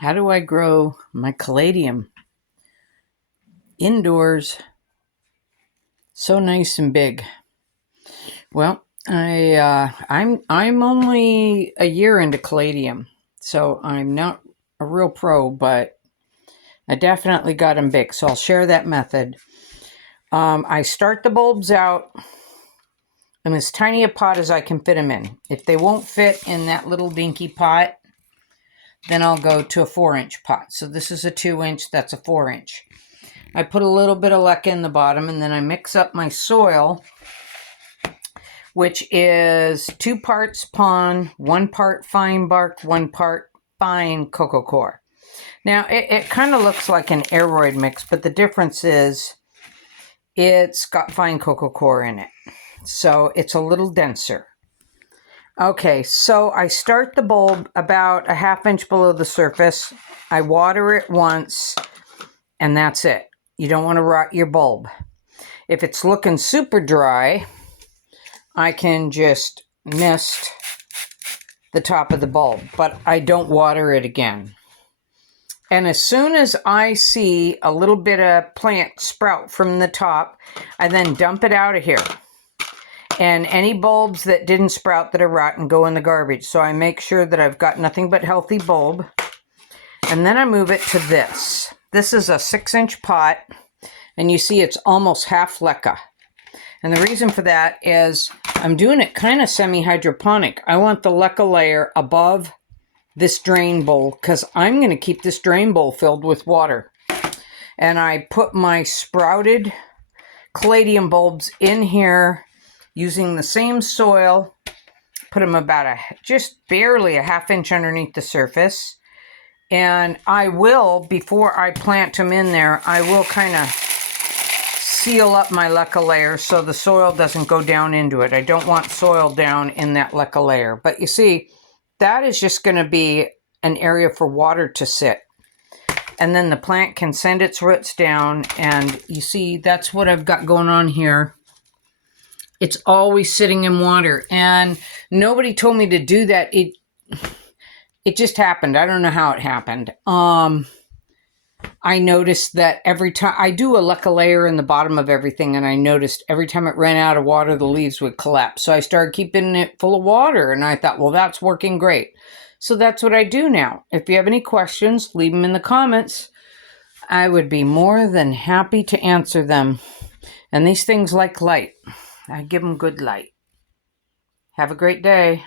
How do I grow my caladium indoors so nice and big? Well, I'm only a year into caladium, so I'm not a real pro, but I definitely got them big. So I'll share that method. I start the bulbs out in as tiny a pot as I can fit them in. If they won't fit in that little dinky pot, then I'll go to a 4-inch pot. So this is a 2-inch, that's a 4-inch. I put a little bit of leca in the bottom, and then I mix up my soil, which is 2 parts pond, 1 part fine bark, 1 part fine coco coir. Now, it kind of looks like an aeroid mix, but the difference is it's got fine coco coir in it. So it's a little denser. Okay, so I start the bulb about a 1/2 inch below the surface. I water it once, and that's it. You don't want to rot your bulb. If it's looking super dry, I can just mist the top of the bulb, but I don't water it again. And as soon as I see a little bit of plant sprout from the top, I then dump it out of here. And any bulbs that didn't sprout that are rotten go in the garbage. So I make sure that I've got nothing but healthy bulb. And then I move it to this. This is a 6-inch pot, and you see it's almost half leca. And the reason for that is I'm doing it kind of semi-hydroponic. I want the leca layer above this drain bowl because I'm going to keep this drain bowl filled with water. And I put my sprouted caladium bulbs in here using the same soil. Put them about just barely a 1/2 inch underneath the surface. And I will, before I plant them in there, I will kind of seal up my leca layer so the soil doesn't go down into it. I don't want soil down in that leca layer. But you see, that is just going to be an area for water to sit. And then the plant can send its roots down. And you see, that's what I've got going on here. It's always sitting in water. And nobody told me to do that. It just happened. I don't know how it happened. I noticed that every time I do a leca layer in the bottom of everything, and I noticed every time it ran out of water, the leaves would collapse. So I started keeping it full of water, and I thought, well, that's working great. So that's what I do now. If you have any questions, leave them in the comments. I would be more than happy to answer them. And these things like light. I give them good light. Have a great day.